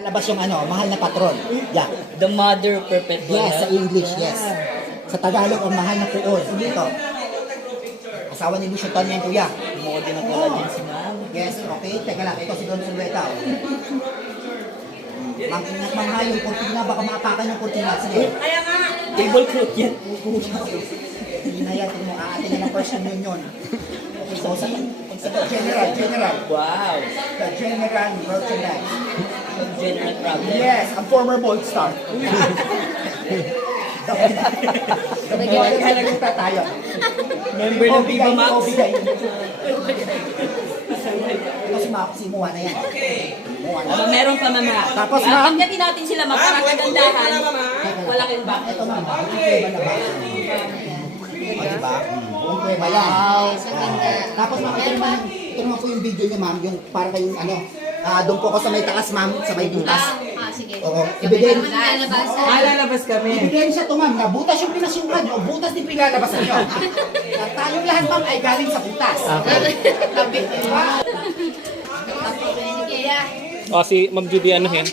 Labas yung ano, mahal na patron. Yeah. The mother perpetual. Yes, sa English, yes. Sa Tagalog, ang mahal na puon. Ito. Asawa ni Lucio Ton yan, kuya. Model na collagen si ma'am. Yes, okay. Teka lang, ito si Don Sulweta. Manghal yung kurtina, baka makakakan yung kurtina. Sige. Table cloth yan. Hindi na yan, tingnan mo, aatin na ng first union. Okay, so sa general. Wow. The general merchandise. General problem. Yes, ang former Bold Star. Nagkita tayo. Member ng Viva Max. Ito si Muha na yan. Muha na. Meron pa mama. Tapos, ma'am? Pagdating natin sila ma'am, para kagandahan. Wala kang back. Ito ma'am, buong kuweba na ba? O diba? Buong kuweba yan. Tapos ma'am, ito naman po yung video niya ma'am, yung para kayong ano, doon po ako sa may taas ma'am, sa may butas. Sige. Oo. Ibigay Lalabas kami. Ibigay siya to ma'am, na butas yung pinasukan nyo, butas din pinalabasan nyo. At tayong lahat ma'am ay galing sa butas. Labit. Diba? Sige, ya. O si Ma'am Judy ano yan?